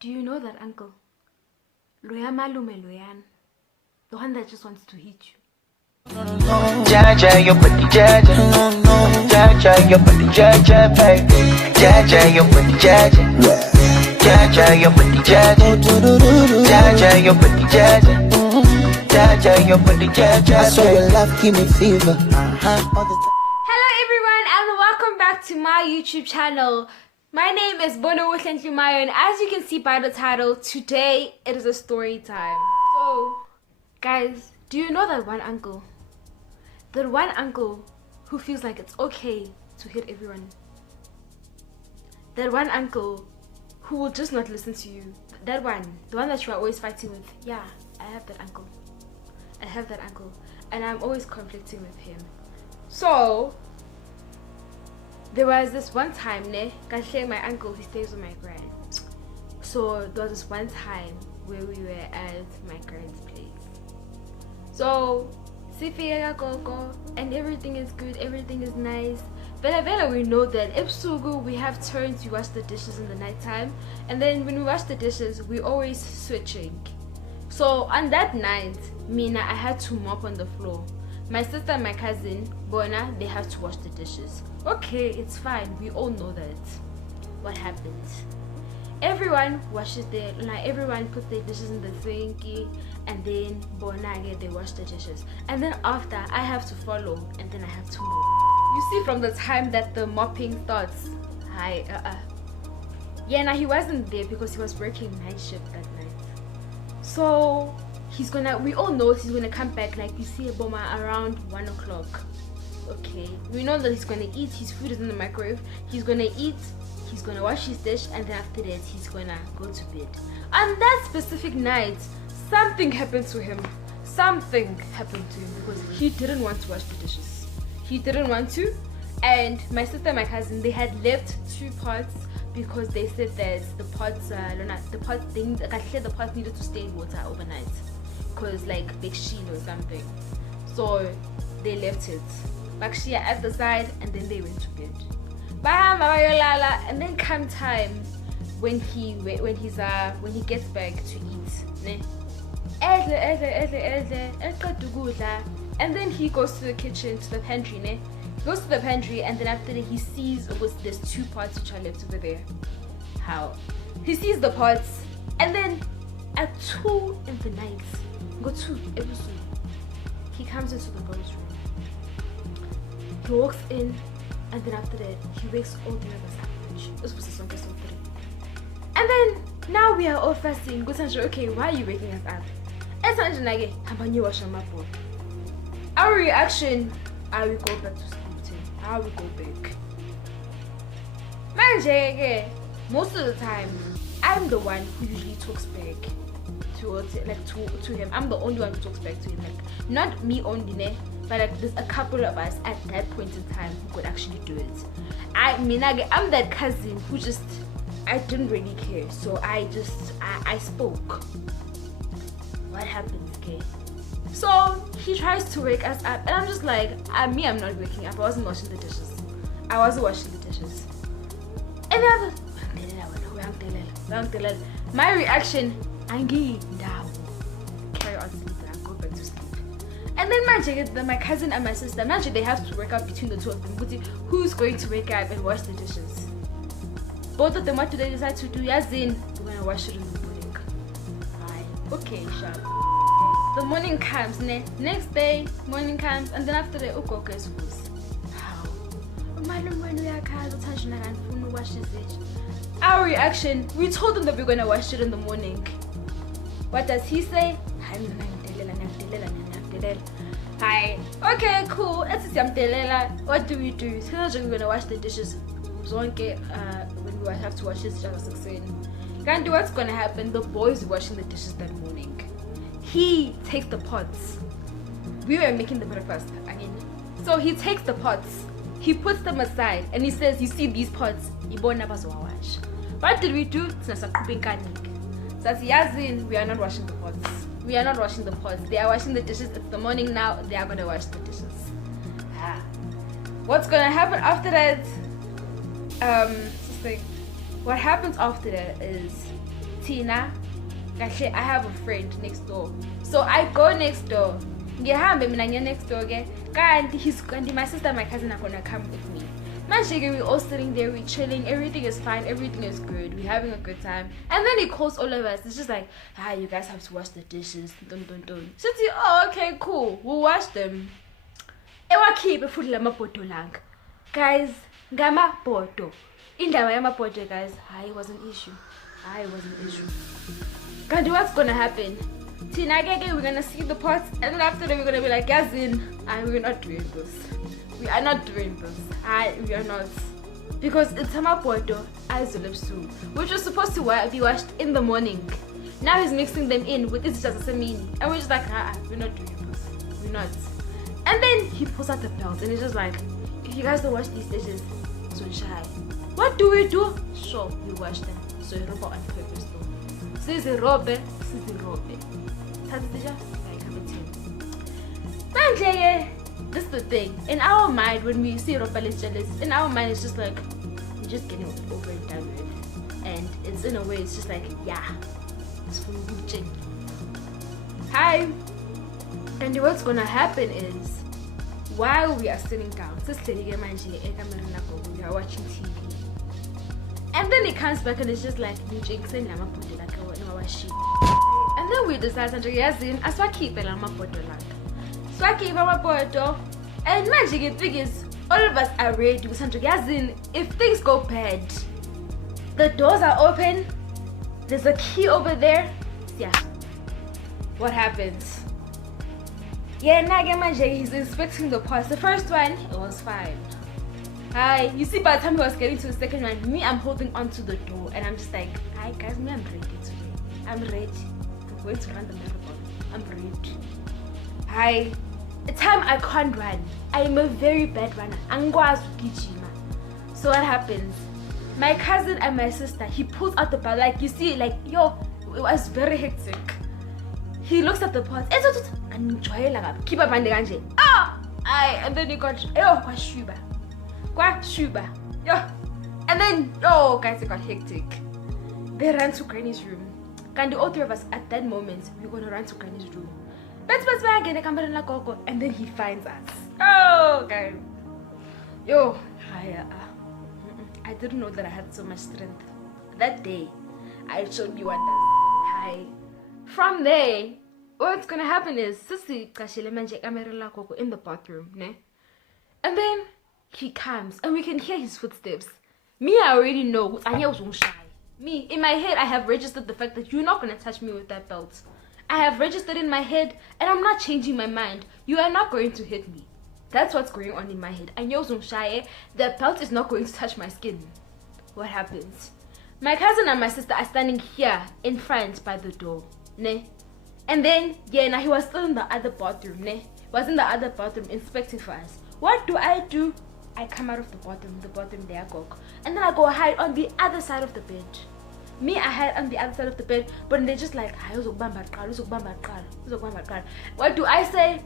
Do you know that uncle? Loya malume loyan. The one that just wants to hit you. Jeje, your body Jeje. Jeje, your body Jeje, baby. Jeje, your body Jeje. Jeje, your body Jeje. Jeje, your body Jeje. Jeje, your body Jeje. I saw your love give me fever. Hello everyone and welcome back to my YouTube channel. My name is Bono Wutlenhlumayo, and as you can see by the title, today it is a story time. So guys, do you know that one uncle? That one uncle who feels like it's okay to hit everyone. That one uncle who will just not listen to you. That one, the one that you are always fighting with. Yeah, I have that uncle. I have that uncle. And I'm always conflicting with him. So there was this one time, my uncle, he stays with my grand. So there was this one time where we were at my grand's place. So and everything is good, everything is nice. Vela we know that ebusuku we have turns to wash the dishes in the nighttime, and then when we wash the dishes we always switching. So on that night, Mina, I had to mop on the floor. My sister and my cousin, Bona, they have to wash the dishes. Okay, it's fine, we all know that. What happens? Everyone washes everyone puts their dishes in the sinky, and then Bona again, they wash the dishes. And then after, I have to follow, and then I have to mop. You see, from the time that the mopping starts, yeah, now he wasn't there because he was working night shift that night. So we all know he's gonna come back, like you see a bomber around 1 o'clock. Okay, we know that he's gonna eat, his food is in the microwave, he's gonna eat, he's gonna wash his dish, and then after that he's gonna go to bed. On that specific night, something happened to him. Something happened to him because he didn't want to wash the dishes. He didn't want to, and my sister and my cousin, they had left 2 pots because they said that the pots needed to stay in water overnight because like big sheen or something. So they left it Bakshia at the side, and then they went to bed. And then come time when he gets back to eat, and then he goes to the kitchen, to the pantry, He goes to the pantry, and then after that he sees there's 2 pots which are left over there. How? He sees the pots, and then at 2 in the night, he comes into the girls' room. He walks in, and then after that he wakes all 3 of us up. And then now we are all fasting. Okay, why are you waking us up? Our reaction, I will go back to sleep. I will go back. Most of the time, I'm the one who usually talks back to him. I'm the only one who talks back to him. Like, not me only, but like there's a couple of us at that point in time who could actually do it. I'm that cousin who just, I didn't really care. So I spoke. What happens, okay? So he tries to wake us up, and I'm just like, I'm not waking up. I wasn't washing the dishes. And then I was, my reaction, carry on sleeping, I'll go back to sleep. And then my cousin and my sister, they have to work out between the 2 of them. Who's going to wake up and wash the dishes? Both of them, what do they decide to do? Yazin, we're gonna wash it in the morning. Okay, sharp. The morning comes, next day, morning comes, and then after the Ukoko is how? Our reaction, we told them that we're gonna wash it in the morning. What does he say? Hi. Okay, cool. What do we do? We're gonna wash the dishes. When we have to wash this just 6 Can't do what's gonna happen. The boys were washing the dishes that morning. He takes the pots. We were making the breakfast again. So he takes the pots, he puts them aside, and he says, you see these pots? What did we do? That's Yazin, we are not washing the pots. We are not washing the pots. They are washing the dishes. It's the morning now. They are gonna wash the dishes. What's gonna happen after that? What happens after that is Tina, actually, I have a friend next door. So I go next door. Next door, my sister and my cousin are gonna come with me. We're all sitting there, we're chilling, everything is fine, everything is good, we're having a good time. And then he calls all of us. It's just like, you guys have to wash the dishes. Dun. So it's, oh, okay, cool, we'll wash them. Guys, Gama Porto. In the Yama Porto, guys, it was an issue. God, what's gonna happen? Tina, we're gonna see the pots, and then after that, we're gonna be like, Gazin, we're not doing this. We are not doing this. We are not. Because it's Hamapoto Azulipsu, which was supposed to be washed in the morning. Now he's mixing them in with this just a mini. And we're just like, we're not doing this. We're not. And then he pulls out the belt and he's just like, if you guys don't wash these dishes, so shy. What do we do? Sure, we wash them. So you rob on purpose though. Sizi robe. This is the thing. In our mind, when we see Ropalis jealous, in our mind it's just like we're just getting over it done with. And it's in a way it's just like, it's for Gucci. Hi. And what's gonna happen is while we are sitting down, we are watching TV. And then he comes back and it's just like and then we decide to keep and magic thing is all of us are ready. If things go bad, the doors are open, there's a key over there. What happens? He's inspecting the parts. The first one, it was fine. You see, by the time he was getting to the second one, me, I'm holding onto the door and I'm just like, hi guys, me, I'm ready today. I'm ready. I'm going to run the marathon. I'm ready. The time I can't run. I am a very bad runner. So what happens? My cousin and my sister, he pulls out the belt. Like you see, like it was very hectic. He looks at the pot. And then he got Shuba. And then guys, it got hectic. They ran to Granny's room. And all three of us at that moment, we're gonna run to Granny's room. And then he finds us. Okay. I didn't know that I had so much strength. That day, I showed you what that. From there, what's gonna happen is Sissy in the bathroom, ne? And then he comes and we can hear his footsteps. Me, I already know. Me, in my head, I have registered the fact that you're not gonna touch me with that belt. I have registered in my head and I'm not changing my mind. You are not going to hit me. That's what's going on in my head. And the belt is not going to touch my skin. What happens? My cousin and my sister are standing here in front by the door, ne? And then, now he was still in the other bathroom, ne? He was in the other bathroom inspecting for us. What do? I come out of the bathroom there, and then I go hide on the other side of the bed. Me, I hide on the other side of the bed, but they're just like, what do I say?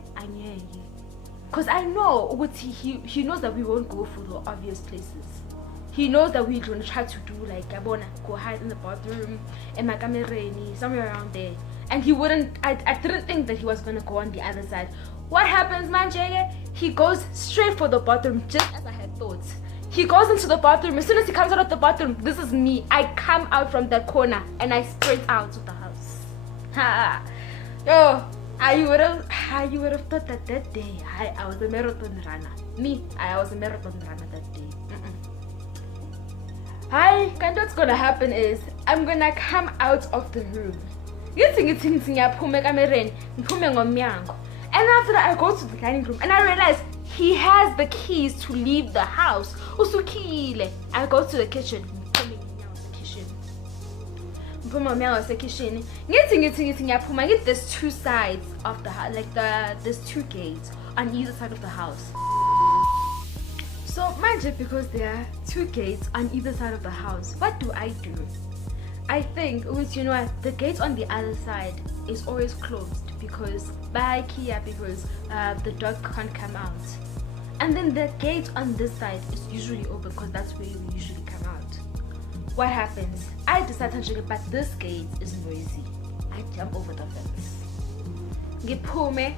Because I know he knows that we won't go for the obvious places. He knows that we're going to try to do like go hide in the bathroom and my kamereni, somewhere around there. And he wouldn't, I didn't think that he was going to go on the other side. What happens, man, Jeje? He goes straight for the bathroom, just as I had thought. He goes into the bathroom. As soon as he comes out of the bathroom, this is me. I come out from that corner and I sprint out to the house. You would have thought that day I was a marathon runner. Me, I was a marathon runner that day. And what's gonna happen is I'm gonna come out of the room. And after that, I go to the dining room and I realize he has the keys to leave the house. I go to the kitchen. There's two sides of the house, there's two gates on either side of the house. So imagine, because there are two gates on either side of the house, what do? I think the gate on the other side is always closed because the dog can't come out. And then the gate on this side is usually open because that's where we usually come out. what happens? I decided to but this gate is noisy. I jump over the fence. Giphume,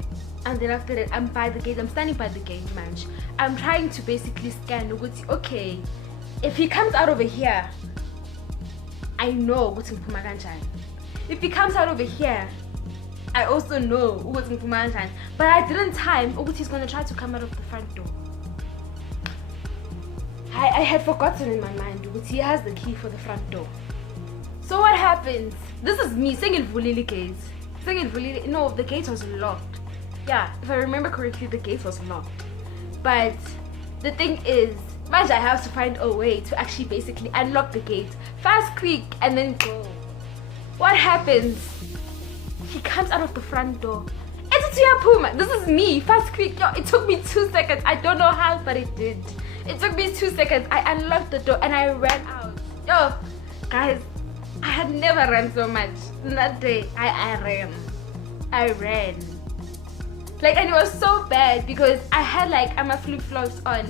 and then after that, I'm by the gate. I'm standing by the gate, man. I'm trying to basically scan. Okay, if he comes out over here, I know what's in Pumaganjan. If he comes out over here, I also know what's in Pumaganjan. But I didn't time he's gonna try to come out of the front door. I had forgotten in my mind he has the key for the front door. So what happens? This is me saying it Vulili gate. No, the gate was locked. Yeah, if I remember correctly, the gate was locked. But the thing is, I have to find a way to actually basically unlock the gate fast, quick, and then go. What happens? He comes out of the front door. This is me, fast, quick. Yo, it took me 2 seconds. I don't know how, but it did. It took me 2 seconds. I unlocked the door and I ran out. Yo, guys, I had never run so much. That day, I ran. Like, and it was so bad because I had like my flip-flops on,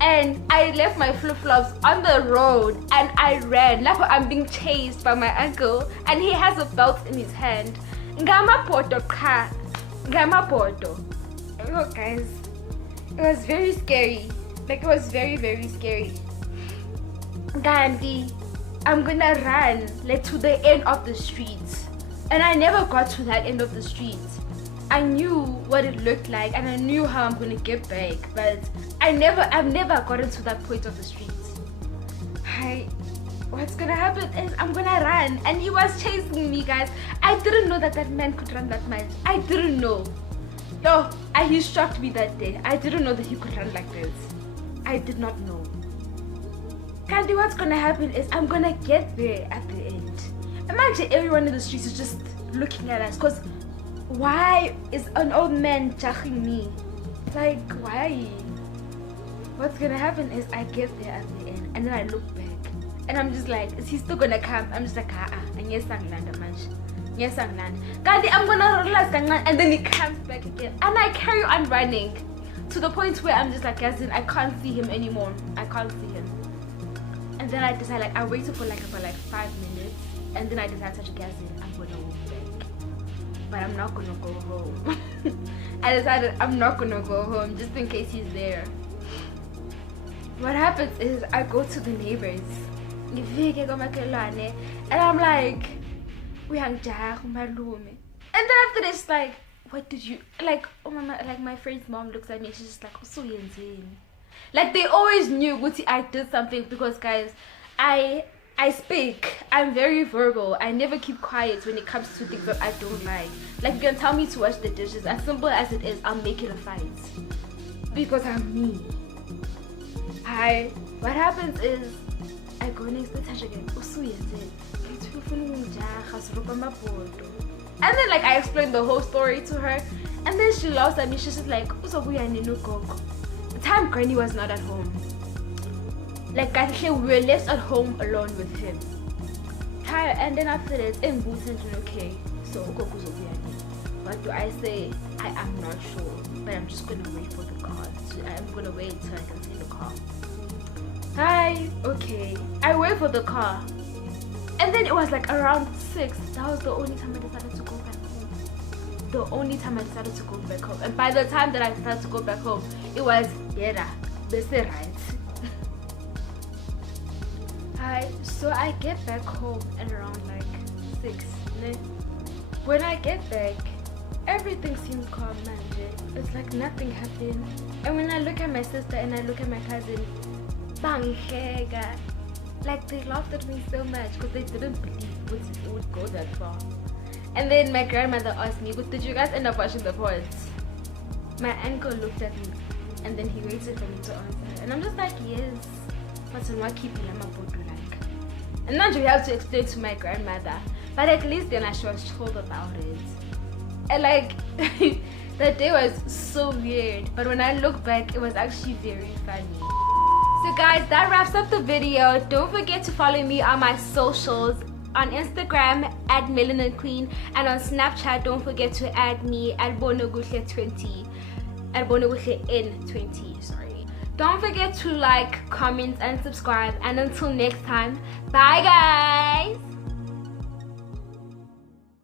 and I left my flip-flops on the road and I ran. Like I'm being chased by my uncle and he has a belt in his hand. Oh, guys, it was very scary. Like, it was very, very scary. Gandhi, I'm gonna run like to the end of the street, and I never got to that end of the street. I knew what it looked like and I knew how I'm gonna get back, but I've never gotten to that point of the street. What's gonna happen is I'm gonna run, and he was chasing me, guys. I didn't know that man could run that much. I didn't know. Yo, he shocked me that day. I didn't know that he could run like this. I did not know. Candy, what's gonna happen is I'm gonna get there at the end. Imagine everyone in the streets is just looking at us, because why is an old man judging me? Like, why? What's gonna happen is I get there at the end and then I look back and I'm just like, is he still gonna come? I'm just like, and yes, I'm gonna relax, and then he comes back again and I carry on running to the point where I'm just like, guys, I can't see him anymore. I can't see him. And then I decide, like, I waited for about 5 minutes, and then I decided to guess it, I'm gonna walk back, but I'm not gonna go home. I decided I'm not gonna go home just in case he's there. What happens is I go to the neighbors, and I'm like, and then after this, like, what did you like? Oh mama, like my friend's mom looks at me, she's just like, so like they always knew I did something, because guys, I speak, I'm very verbal. I never keep quiet when it comes to things that I don't like. Like, you can tell me to wash the dishes, as simple as it is, I'll make it a fight because I'm me. What happens is I go next to Tasha again, and then like I explained the whole story to her, and then she laughs at me. She's just like, the time Granny was not at home. Like, we were left at home alone with him. And then after that, okay, so what do I say? I am not sure, but I'm just gonna wait for the car. I'm gonna wait till I can see the car. Okay, I wait for the car, and then it was like around 6. That was the only time I decided to go back home. And by the time that I decided to go back home, it was right. So I get back home at around like 6. When I get back, everything seems calm, man. It's like nothing happened. And when I look at my sister and I look at my cousin, like they laughed at me so much because they didn't believe it would go that far. And then my grandmother asked me, did you guys end up washing the pots? My uncle looked at me and then he waited for me to answer. And I'm just like, yes. But I'm not keeping my pot like. And then you have to explain to my grandmother. But at least then she was told about it. And like, that day was so weird. But when I look back, it was actually very funny. So guys, that wraps up the video. Don't forget to follow me on my socials. On Instagram at Melanin Queen, and on Snapchat don't forget to add me at Bonoguhle20, at Bonoguhle N20, sorry. Don't forget to like, comment and subscribe, and until next time, bye guys.